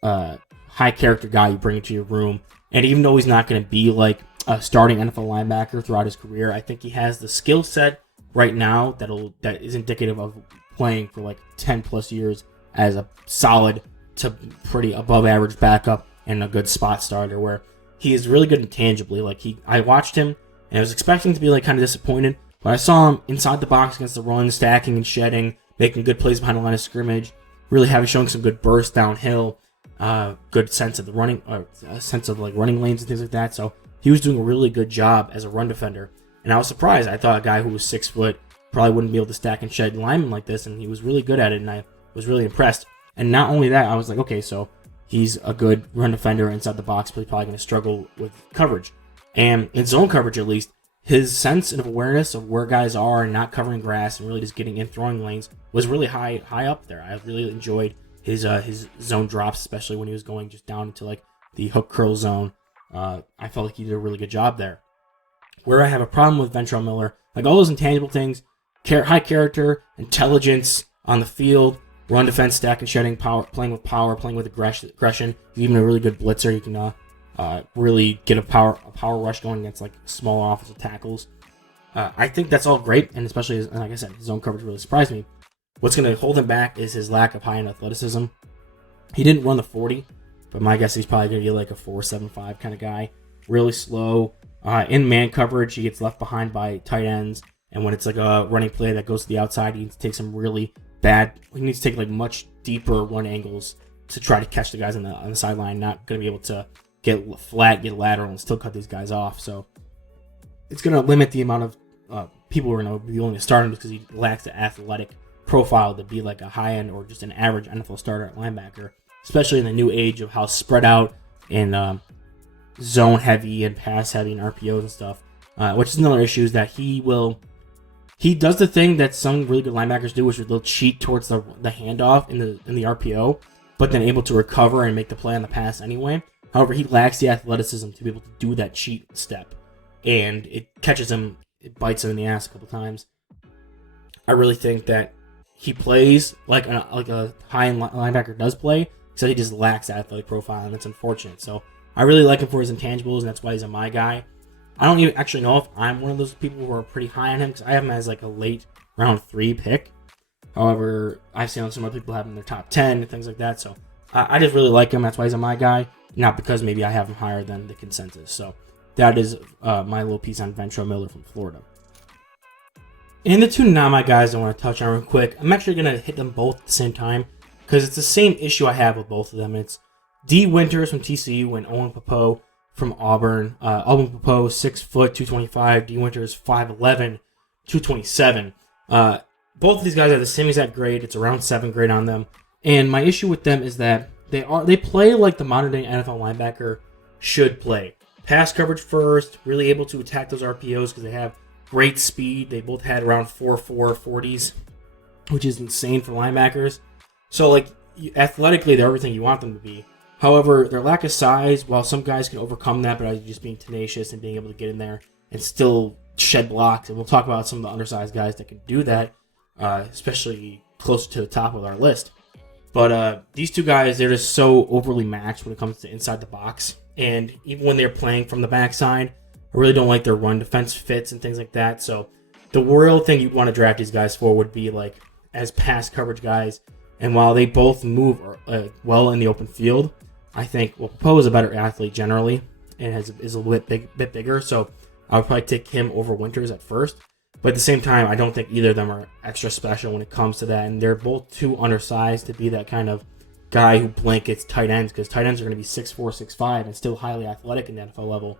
high character guy you bring into your room. And even though he's not going to be like a starting NFL linebacker throughout his career, I think he has the skill set right now that is indicative of playing for 10 plus years as a solid to pretty above average backup and a good spot starter, where he is really good intangibly. I watched him and I was expecting to be kind of disappointed, but I saw him inside the box against the run, stacking and shedding, making good plays behind the line of scrimmage, really showing some good burst downhill, good sense of the running, sense of running lanes and things like that. So he was doing a really good job as a run defender, and I was surprised. I thought a guy who was 6 foot probably wouldn't be able to stack and shed linemen like this, and he was really good at it, and I was really impressed. And not only that, I was like, okay, so he's a good run defender inside the box, but he's probably going to struggle with coverage. And in zone coverage, at least, his sense of awareness of where guys are and not covering grass and really just getting in throwing lanes was really high up there. I really enjoyed his zone drops, especially when he was going just down into the hook curl zone. I felt like he did a really good job there. Where I have a problem with Ventrell Miller, all those intangible things, high character, intelligence on the field, run defense, stack and shedding, power, playing with aggression. He's even a really good blitzer. He can really get a power rush going against like small offensive tackles. I think that's all great, and especially, like I said, his zone coverage really surprised me. What's going to hold him back is his lack of high-end athleticism. He didn't run the 40, but my guess he's probably going to be like a 4.75 kind of guy. Really slow. In man coverage, he gets left behind by tight ends, and when it's like a running play that goes to the outside, he needs to take some really bad. He needs to take like much deeper run angles to try to catch the guys on the sideline. Not going to be able to get flat, get lateral, and still cut these guys off. So it's going to limit the amount of people who are going to be willing to start him because he lacks the athletic profile to be like a high-end or just an average NFL starter at linebacker, especially in the new age of how spread out and zone heavy and pass heavy and RPOs and stuff, which is another issue is that he does the thing that some really good linebackers do, which is they'll cheat towards the handoff in the RPO, but then able to recover and make the play on the pass anyway. However, he lacks the athleticism to be able to do that cheat step, and it catches him, it bites him in the ass a couple times. I really think that he plays like a high-end linebacker does play, except he just lacks that athletic profile, and that's unfortunate. So I really like him for his intangibles, and that's why he's my guy. I don't even actually know if I'm one of those people who are pretty high on him, because I have him as like a late round 3 pick. However, I've seen some other people have him in their top 10 and things like that. So I just really like him. That's why he's my guy, not because maybe I have him higher than the consensus. So that is my little piece on Ventrell Miller from Florida. And the two not my guys I want to touch on real quick, I'm actually going to hit them both at the same time because it's the same issue I have with both of them. It's D. Winters from TCU and Owen Popo from Auburn. Owen Popo, 6 foot, 225. D. Winters, 5'11", 227. Both of these guys have the same exact grade. It's around 7 grade on them. And my issue with them is that they play like the modern day NFL linebacker should play. Pass coverage first, really able to attack those RPOs because they have great speed. They both had around 4.4 40s, which is insane for linebackers. So, like, athletically, they're everything you want them to be. However, their lack of size, while some guys can overcome that by just being tenacious and being able to get in there and still shed blocks, and we'll talk about some of the undersized guys that can do that, especially closer to the top of our list. But these two guys, they're just so overly matched when it comes to inside the box. And even when they're playing from the backside, I really don't like their run defense fits and things like that. So the real thing you'd want to draft these guys for would be like as pass coverage guys. And while they both move well in the open field, I think Popo is a better athlete generally and is a little bit bigger. So I would probably take him over Winters at first. But at the same time, I don't think either of them are extra special when it comes to that. And they're both too undersized to be that kind of guy who blankets tight ends, because tight ends are going to be 6'4", 6'5", and still highly athletic in the NFL level.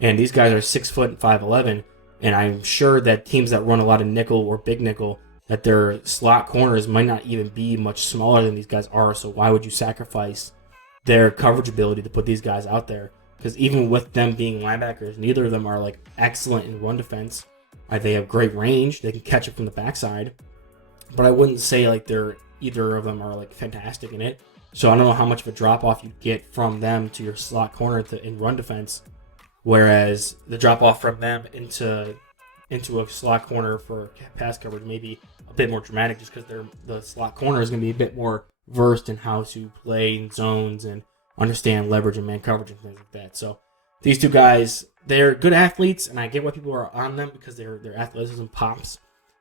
And these guys are 6 foot and 5'11", and I'm sure that teams that run a lot of nickel or big nickel, that their slot corners might not even be much smaller than these guys are. So why would you sacrifice their coverage ability to put these guys out there? Because even with them being linebackers, neither of them are like excellent in run defense. They have great range; they can catch it from the backside, but I wouldn't say like either of them are like fantastic in it. So I don't know how much of a drop off you get from them to your slot corner in run defense. Whereas the drop off from them into a slot corner for pass coverage may be a bit more dramatic, just because the slot corner is going to be a bit more versed in how to play in zones and understand leverage and man coverage and things like that. So these two guys, they're good athletes, and I get why people are on them because their athleticism pops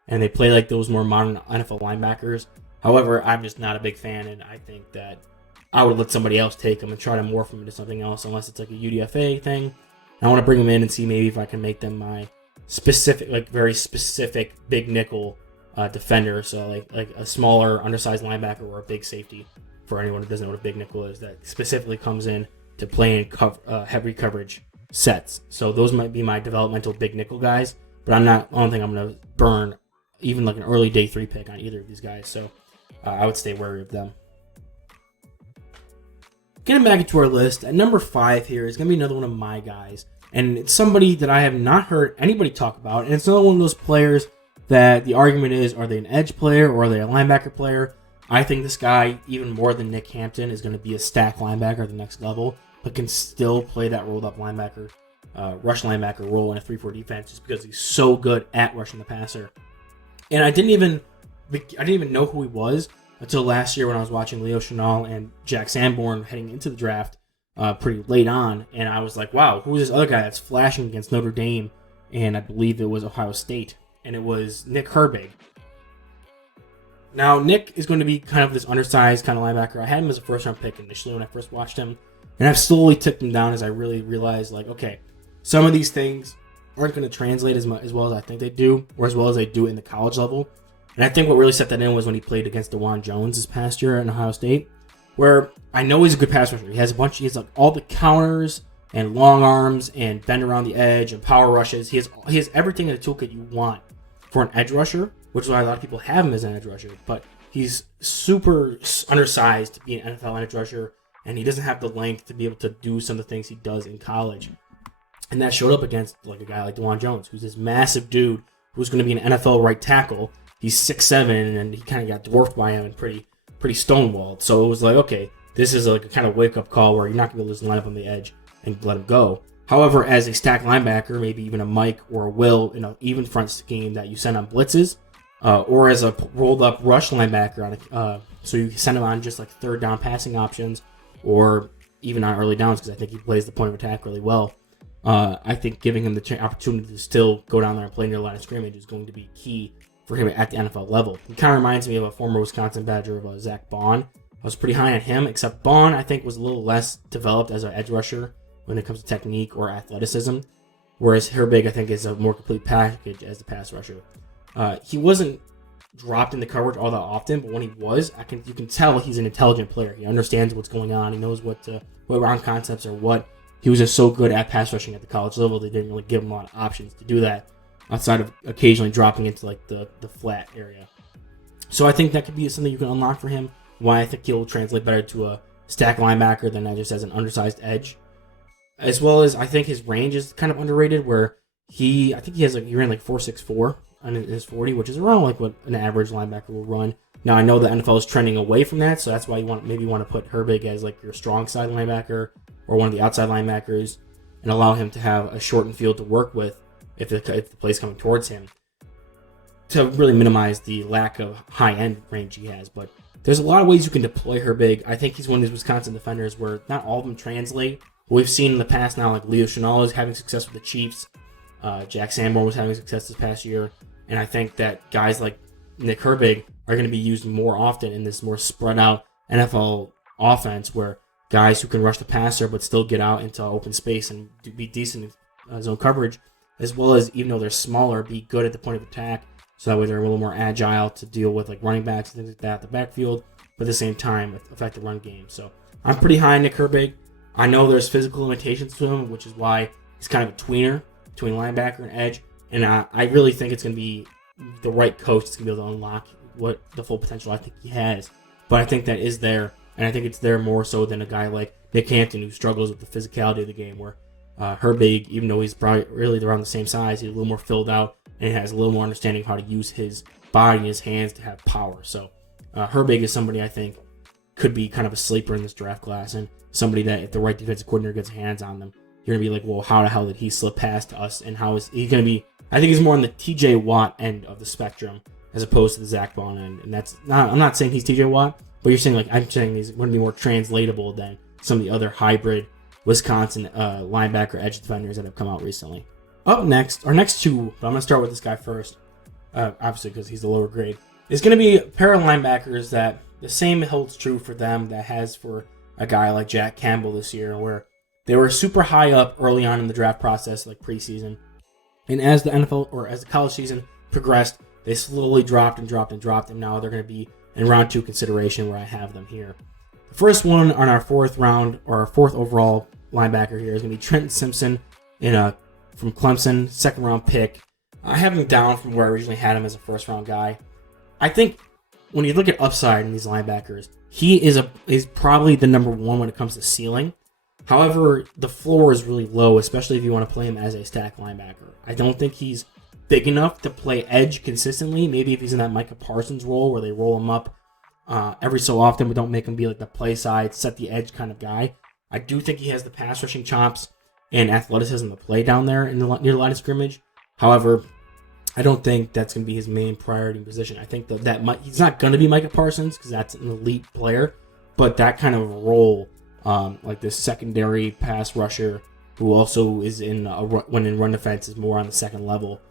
and they play like those more modern NFL linebackers. However, I'm just not a big fan, and I think that I would let somebody else take them and try to morph them into something else, unless it's like a UDFA thing. I want to bring them in and see maybe if I can make them my specific, like very specific big nickel defender. So like a smaller, undersized linebacker or a big safety, for anyone who doesn't know what a big nickel is, that specifically comes in to play in heavy coverage sets. So those might be my developmental big nickel guys, but I don't think I'm going to burn even like an early day 3 pick on either of these guys. So I would stay wary of them. Getting back into our list, at number 5 here is going to be another one of my guys. And it's somebody that I have not heard anybody talk about. And it's another one of those players that the argument is, are they an edge player or are they a linebacker player? I think this guy, even more than Nick Hampton, is going to be a stack linebacker at the next level, but can still play that rolled up linebacker, rush linebacker role in a 3-4 defense just because he's so good at rushing the passer. And I didn't even know who he was until last year when I was watching Leo Chenal and Jack Sanborn heading into the draft pretty late on. And I was like, wow, who's this other guy that's flashing against Notre Dame? And I believe it was Ohio State. And it was Nick Herbig. Now, Nick is going to be kind of this undersized kind of linebacker. I had him as a first-round pick initially when I first watched him. And I've slowly ticked him down as I really realized, like, okay, some of these things aren't going to translate as well as I think they do, or as well as they do in the college level. And I think what really set that in was when he played against DeJuan Jones this past year in Ohio State, where I know he's a good pass rusher. He has like all the counters and long arms and bend around the edge and power rushes. He has everything in the toolkit you want for an edge rusher, which is why a lot of people have him as an edge rusher. But he's super undersized to be an NFL edge rusher, and he doesn't have the length to be able to do some of the things he does in college. And that showed up against like a guy like DeJuan Jones, who's this massive dude who's going to be an NFL right tackle. He's 6'7", and he kind of got dwarfed by him and pretty stonewalled. So it was like, okay, this is like a kind of wake-up call where you're not going to be able to just line up on the edge and let him go. However, as a stack linebacker, maybe even a Mike or a Will in an even front scheme that you send on blitzes, or as a rolled-up rush linebacker, so you send him on just like third down passing options, or even on early downs, because I think he plays the point of attack really well. I think giving him the opportunity to still go down there and play near the line of scrimmage is going to be key for him at the NFL level. He kind of reminds me of a former Wisconsin Badger of Zach Bond. I was pretty high on him, except Bond, I think, was a little less developed as an edge rusher when it comes to technique or athleticism, whereas Herbig, I think, is a more complete package as a pass rusher. He wasn't dropped in the coverage all that often, but when he was, you can tell he's an intelligent player. He understands what's going on. He knows what round concepts are what. He was just so good at pass rushing at the college level, they didn't really give him a lot of options to do that outside of occasionally dropping into like the flat area. So I think that could be something you can unlock for him. Why I think he'll translate better to a stack linebacker than just as an undersized edge. As well as I think his range is kind of underrated, where he ran like 4.64 on his 40, which is around like what an average linebacker will run. Now I know the NFL is trending away from that, so that's why you want to put Herbig as like your strong side linebacker or one of the outside linebackers, and allow him to have a shortened field to work with if the play's coming towards him, to really minimize the lack of high-end range he has. But there's a lot of ways you can deploy Herbig. I think he's one of these Wisconsin defenders where not all of them translate. We've seen in the past now, like Leo Chenal is having success with the Chiefs. Jack Sanborn was having success this past year. And I think that guys like Nick Herbig are going to be used more often in this more spread-out NFL offense where guys who can rush the passer but still get out into open space and be decent in zone coverage, as well as, even though they're smaller, be good at the point of attack, so that way they're a little more agile to deal with like running backs and things like that at the backfield, but at the same time affect the run game. So I'm pretty high on Nick Herbig. I know there's physical limitations to him, which is why he's kind of a tweener between linebacker and edge, and I really think it's going to be the right coach that's going to be able to unlock what the full potential I think he has. But I think that is there, and I think it's there more so than a guy like Nick Hampton, who struggles with the physicality of the game, where Herbig, even though he's probably really around the same size, he's a little more filled out and has a little more understanding of how to use his body and his hands to have power. So Herbig is somebody I think could be kind of a sleeper in this draft class, and somebody that if the right defensive coordinator gets hands on them, you're going to be like, well, how the hell did he slip past us, and how is he going to be? I think he's more on the TJ Watt end of the spectrum as opposed to the Zach Bond end, and that's not, I'm not saying he's TJ Watt, but you're saying, like, I'm saying he's going to be more translatable than some of the other hybrid Wisconsin linebacker edge defenders that have come out recently. Up next, our next two, but I'm going to start with this guy first, obviously because he's the lower grade, is going to be a pair of linebackers that the same holds true for them that has for a guy like Jack Campbell this year, where they were super high up early on in the draft process, like preseason, and as the NFL or as the college season progressed, they slowly dropped, and now they're going to be in round 2 consideration, where I have them here. The first one on our fourth overall linebacker here is going to be Trenton Simpson from Clemson, second round pick. I have him down from where I originally had him as a first round guy. I think when you look at upside in these linebackers, he is probably the number one when it comes to ceiling. However, the floor is really low, especially if you want to play him as a stack linebacker. I don't think he's big enough to play edge consistently. Maybe if he's in that Micah Parsons role where they roll him up every so often, but don't make him be like the play side, set the edge kind of guy. I do think he has the pass rushing chops and athleticism to play down there near the line of scrimmage. However, I don't think that's going to be his main priority position. I think that he's not going to be Micah Parsons because that's an elite player, but that kind of role, like this secondary pass rusher who also is when in run defense is more on the second level.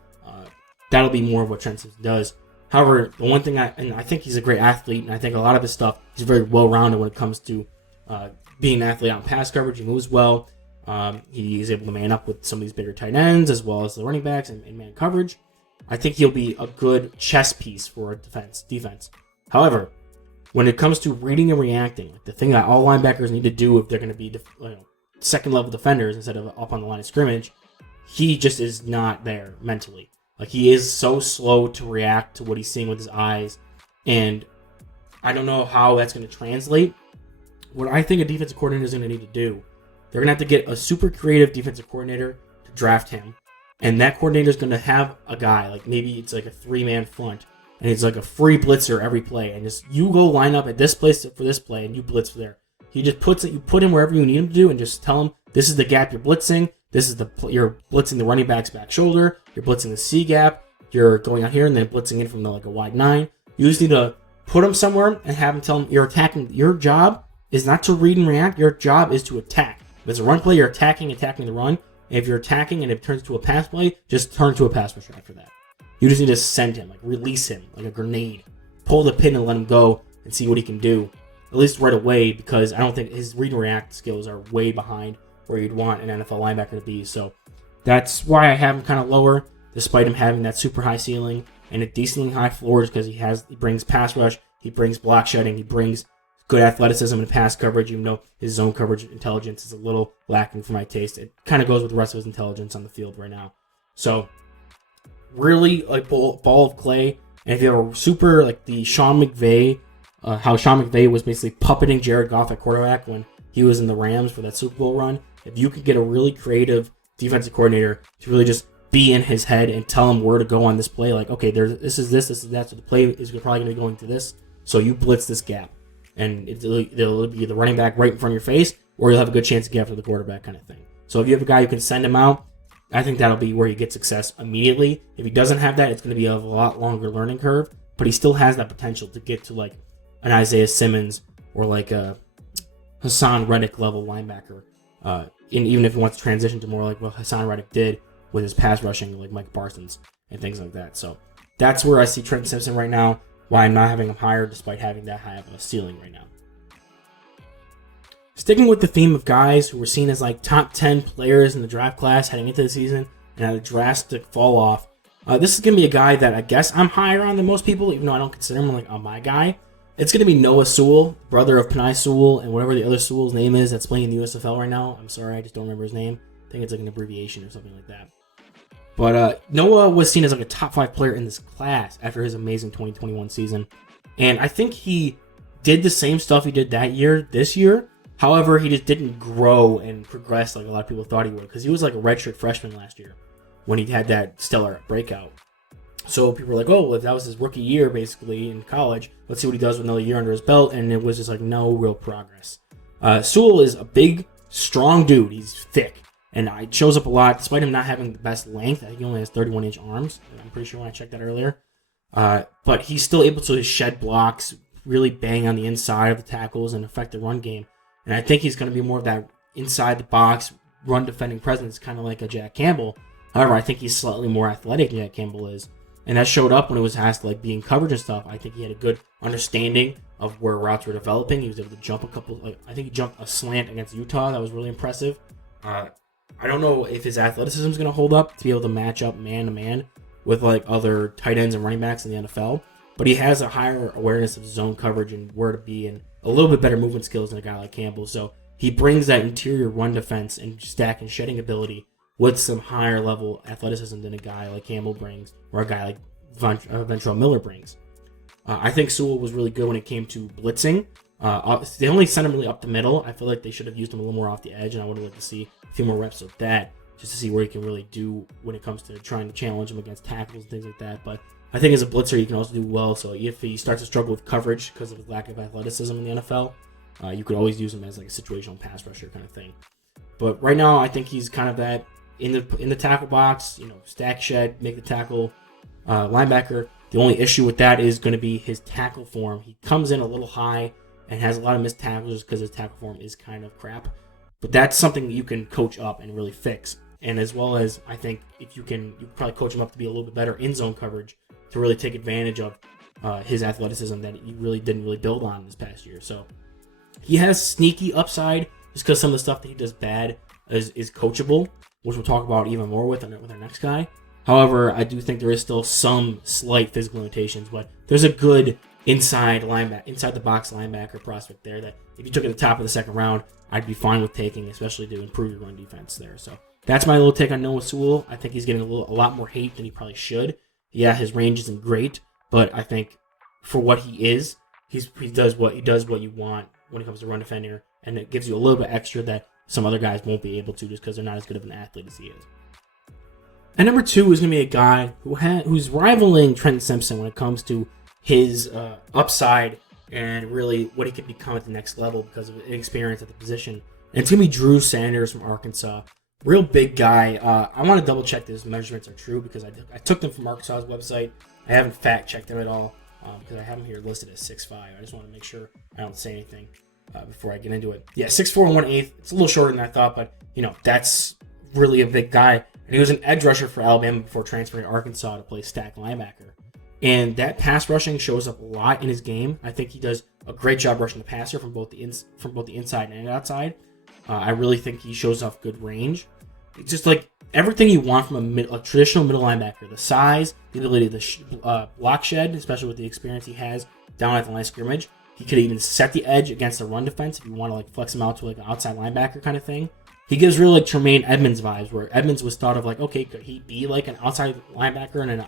That'll be more of what Trent Simpson does. However, the one thing I think he's a great athlete, and I think a lot of his stuff, he's very well-rounded when it comes to being an athlete on pass coverage. He moves well. He is able to man up with some of these bigger tight ends as well as the running backs and man coverage. I think he'll be a good chess piece for a defense. However, when it comes to reading and reacting, like the thing that all linebackers need to do if they're going to be second-level defenders instead of up on the line of scrimmage, he just is not there mentally. Like, he is so slow to react to what he's seeing with his eyes, and I don't know how that's going to translate. What I think a defensive coordinator is going to need to do, they're going to have to get a super creative defensive coordinator to draft him, and that coordinator is going to have a guy, like maybe it's like a 3-man front, and it's like a free blitzer every play, and just you go line up at this place for this play, and you blitz there. He just you put him wherever you need him to do, and just tell him this is the gap you're blitzing. This is you're blitzing the running back's back shoulder. You're blitzing the C gap. You're going out here and then blitzing in from a wide 9. You just need to put him somewhere and have him tell him you're attacking. Your job is not to read and react. Your job is to attack. If it's a run play, you're attacking the run. And if you're attacking and it turns to a pass play, just turn to a pass rush after that. You just need to send him, release him like a grenade. Pull the pin and let him go and see what he can do. At least right away, because I don't think his read and react skills are way behind where you'd want an NFL linebacker to be. So that's why I have him kind of lower, despite him having that super high ceiling and a decently high floors, because he brings pass rush, he brings block shedding, he brings good athleticism and pass coverage, even though his zone coverage intelligence is a little lacking for my taste. It kind of goes with the rest of his intelligence on the field right now. So really a ball of clay. And if you have a super, like the Sean McVay, how Sean McVay was basically puppeting Jared Goff at quarterback when he was in the Rams for that Super Bowl run, if you could get a really creative defensive coordinator to really just be in his head and tell him where to go on this play, like, okay, this is that, so the play is probably going to be going to this, so you blitz this gap. And it'll be the running back right in front of your face, or you'll have a good chance to get after the quarterback kind of thing. So if you have a guy who can send him out, I think that'll be where you get success immediately. If he doesn't have that, it's going to be a lot longer learning curve, but he still has that potential to get to like an Isaiah Simmons or like a Hassan Reddick level linebacker. And even if he wants to transition to more like what Hassan Reddick did with his pass rushing, like Mike Parsons and things like that. So that's where I see Trent Simpson right now, why I'm not having him higher despite having that high of a ceiling right now. Sticking with the theme of guys who were seen as like top 10 players in the draft class heading into the season and had a drastic fall off, this is going to be a guy that I guess I'm higher on than most people, even though I don't consider him like my guy. It's going to be Noah Sewell, brother of Penei Sewell, and whatever the other Sewell's name is that's playing in the USFL right now. I'm sorry, I just don't remember his name. I think it's like an abbreviation or something like that. But Noah was seen as like a top 5 player in this class after his amazing 2021 season. And I think he did the same stuff he did that year, this year. However, he just didn't grow and progress like a lot of people thought he would, because he was like a redshirt freshman last year when he had that stellar breakout. So people were like, oh, well, if that was his rookie year, basically, in college, let's see what he does with another year under his belt, and it was just like no real progress. Sewell is a big, strong dude. He's thick, and it shows up a lot, despite him not having the best length. I think he only has 31-inch arms. I'm pretty sure when I checked that earlier. But he's still able to shed blocks, really bang on the inside of the tackles, and affect the run game. And I think he's going to be more of that inside-the-box, run-defending presence, kind of like a Jack Campbell. However, I think he's slightly more athletic than Jack Campbell is. And that showed up when it was asked like being coverage and stuff. I think he had a good understanding of where routes were developing. He was able to jump a couple, I think he jumped a slant against Utah. That was really impressive. I don't know if his athleticism is going to hold up to be able to match up man to man with like other tight ends and running backs in the NFL. But he has a higher awareness of zone coverage and where to be, and a little bit better movement skills than a guy like Campbell. So he brings that interior run defense and stack and shedding ability with some higher level athleticism than a guy like Campbell brings, or a guy like Ventrell Miller brings. I think Sewell was really good when it came to blitzing. They only sent him really up the middle. I feel like they should have used him a little more off the edge, and I would have liked to see a few more reps of that, just to see where he can really do when it comes to trying to challenge him against tackles and things like that. But I think as a blitzer, he can also do well. So if he starts to struggle with coverage because of his lack of athleticism in the NFL, you could always use him as like a situational pass rusher kind of thing. But right now, I think he's kind of that in the tackle box, stack shed, make the tackle, linebacker. The only issue with that is going to be his tackle form. He comes in a little high and has a lot of missed tackles because his tackle form is kind of crap. But that's something that you can coach up and really fix. And as well as, I think, if you can probably coach him up to be a little bit better in zone coverage to really take advantage of his athleticism that he really didn't really build on this past year. So he has sneaky upside just because some of the stuff that he does bad is coachable, which we'll talk about even more with our next guy. However, I do think there is still some slight physical limitations, but there's a good inside the box linebacker prospect there that if you took at the top of the second round, I'd be fine with taking, especially to improve your run defense there. So that's my little take on Noah Sewell. I think he's getting a lot more hate than he probably should. Yeah, his range isn't great, but I think for what he is, he does what you want when it comes to run defender, and it gives you a little bit extra that some other guys won't be able to just because they're not as good of an athlete as he is. And number 2 is going to be a guy who's rivaling Trent Simpson when it comes to his upside and really what he could become at the next level because of experience at the position. And it's going to be Drew Sanders from Arkansas. Real big guy. I want to double check that his measurements are true because I took them from Arkansas's website. I haven't fact checked them at all because I have him here listed as 6'5". I just want to make sure I don't say anything before I get into it. Yeah, 6'4" and 1/8. It's a little shorter than I thought, but that's really a big guy. And he was an edge rusher for Alabama before transferring to Arkansas to play stack linebacker. And that pass rushing shows up a lot in his game. I think he does a great job rushing the passer from both the inside and outside. I really think he shows off good range. It's just like everything you want from a traditional middle linebacker. The size, the ability to block shed, especially with the experience he has down at the line of scrimmage. He could even set the edge against the run defense if you want to flex him out to an outside linebacker kind of thing. He gives really Tremaine Edmonds vibes, where Edmonds was thought of okay, could he be like an outside linebacker and an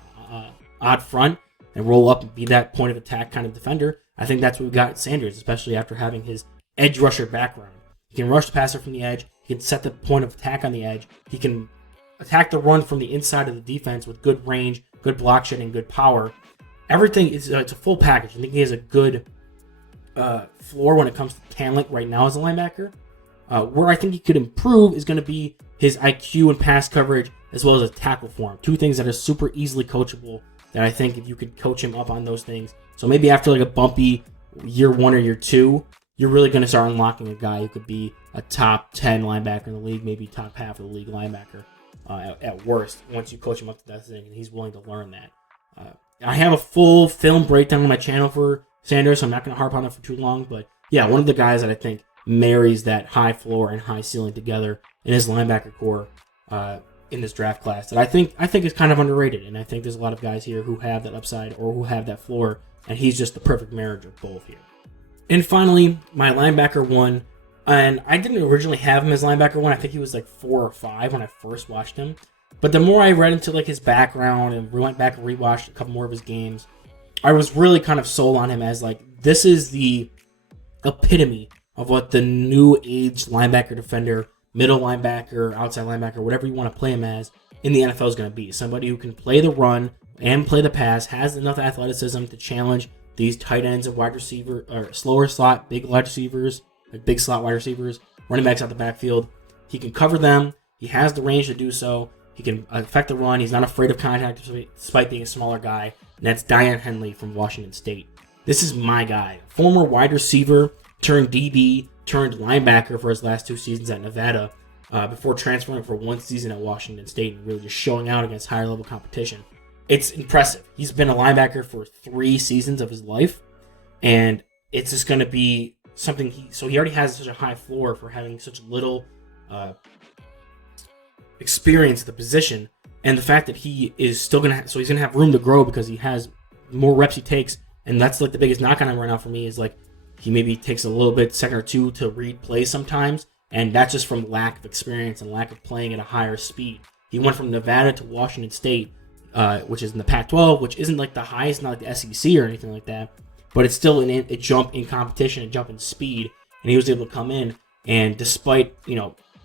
odd front and roll up and be that point of attack kind of defender? I think that's what we got at Sanders, especially after having his edge rusher background. He can rush the passer from the edge. He can set the point of attack on the edge. He can attack the run from the inside of the defense with good range, good block shedding, good power. Everything is it's a full package. I think he has a good floor when it comes to talent right now as a linebacker. Where I think he could improve is going to be his IQ and pass coverage as well as a tackle form. Two things that are super easily coachable that I think if you could coach him up on those things. So maybe after a bumpy year 1 or year 2, you're really going to start unlocking a guy who could be a top 10 linebacker in the league, maybe top half of the league linebacker at worst, once you coach him up to that thing, and he's willing to learn that. I have a full film breakdown on my channel for Sanders, so I'm not going to harp on it for too long, but yeah, one of the guys that I think marries that high floor and high ceiling together in his linebacker core in this draft class that I think is kind of underrated, and I think there's a lot of guys here who have that upside or who have that floor, and he's just the perfect marriage of both here. And finally, my linebacker 1, and I didn't originally have him as linebacker 1. I think he was 4 or 5 when I first watched him. But the more I read into his background and went back and rewatched a couple more of his games, I was really kind of sold on him as this is the epitome of what the new age linebacker defender, middle linebacker, outside linebacker, whatever you want to play him as, in the NFL is going to be. Somebody who can play the run and play the pass, has enough athleticism to challenge these tight ends and wide receiver, or slower slot, big wide receivers, big slot wide receivers, running backs out the backfield. He can cover them. He has the range to do so. He can affect the run. He's not afraid of contact despite being a smaller guy. And that's Diane Henley from Washington State. This is my guy. Former wide receiver, turned DB, turned linebacker for his last 2 seasons at Nevada, before transferring for 1 season at Washington State and really just showing out against higher level competition. It's impressive. He's been a linebacker for 3 seasons of his life, and it's just going to be something. He already has such a high floor for having such little experience at the position, and the fact that he is still going to he's going to have room to grow because he has more reps he takes, and that's the biggest knock on him right now for me is he maybe takes a little bit, second or two, to read plays sometimes, and that's just from lack of experience and lack of playing at a higher speed. He went from Nevada to Washington State, which is in the Pac-12, which isn't the highest, not the SEC or anything like that, but it's still a jump in competition, a jump in speed, and he was able to come in, and despite,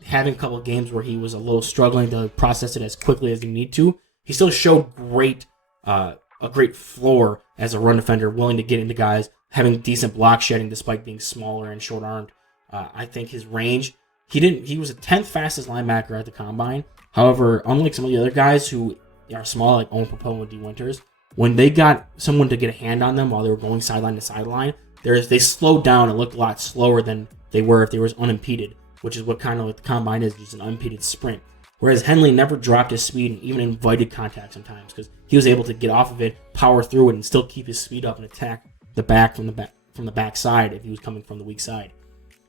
having a couple of games where he was a little struggling to process it as quickly as he need to, he still showed a great floor as a run defender, willing to get into guys, having decent block shedding despite being smaller and short-armed. I think his range, he was a 10th fastest linebacker at the combine. However, unlike some of the other guys who are small, like Owen and D. Winters, when they got someone to get a hand on them while they were going sideline to sideline, they slowed down and looked a lot slower than they were if they was unimpeded, which is what kind of like the combine is, just an unimpeded sprint. Whereas Henley never dropped his speed and even invited contact sometimes because he was able to get off of it, power through it, and still keep his speed up and attack the back from the back side if he was coming from the weak side.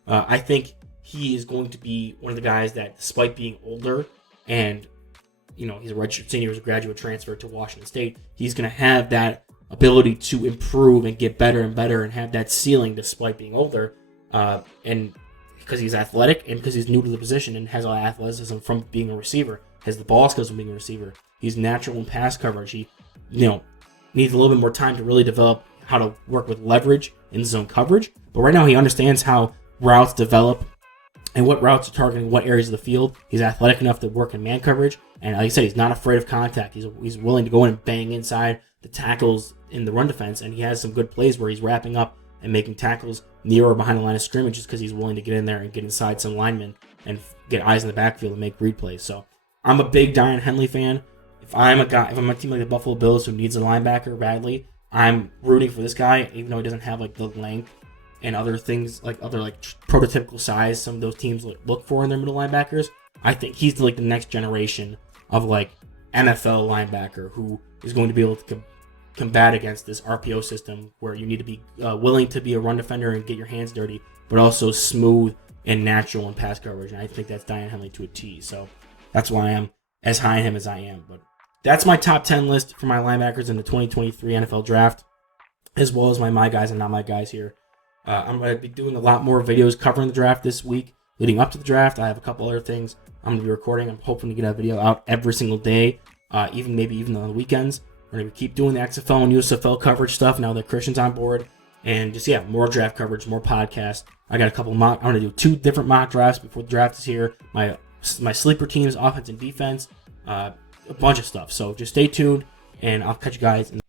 I think he is going to be one of the guys that, despite being older and he's a redshirt senior, he's a graduate transfer to Washington State, he's going to have that ability to improve and get better and better and have that ceiling despite being older. And because he's athletic and because he's new to the position and has a lot of athleticism from being a receiver, has the ball skills from being a receiver. He's natural in pass coverage. He, needs a little bit more time to really develop how to work with leverage in zone coverage. But right now he understands how routes develop and what routes are targeting what areas of the field. He's athletic enough to work in man coverage. And like I said, he's not afraid of contact. He's willing to go in and bang inside the tackles in the run defense. And he has some good plays where he's wrapping up and making tackles near or behind the line of scrimmage just because he's willing to get in there and get inside some linemen and get eyes in the backfield and make read plays. So I'm a big Daiyan Henley fan. If I'm a team like the Buffalo Bills who needs a linebacker badly, I'm rooting for this guy, even though he doesn't have like the length and other things, like other like prototypical size some of those teams look for in their middle linebackers. I think he's like the next generation of like NFL linebacker who is going to be able to combat against this RPO system where you need to be willing to be a run defender and get your hands dirty, but also smooth and natural in pass coverage. And I think that's Daiyan Henley to a T. So that's why I'm as high on him as I am. But that's my top 10 list for my linebackers in the 2023 NFL draft, as well as my guys and not my guys here. I'm going to be doing a lot more videos covering the draft this week. Leading up to the draft, I have a couple other things I'm going to be recording. I'm hoping to get a video out every single day, even on the weekends. We're going to keep doing the XFL and USFL coverage stuff now that Christian's on board. And just, more draft coverage, more podcasts. I got a couple I'm going to do 2 different mock drafts before the draft is here. My sleeper teams, offense and defense, a bunch of stuff. So just stay tuned, and I'll catch you guys in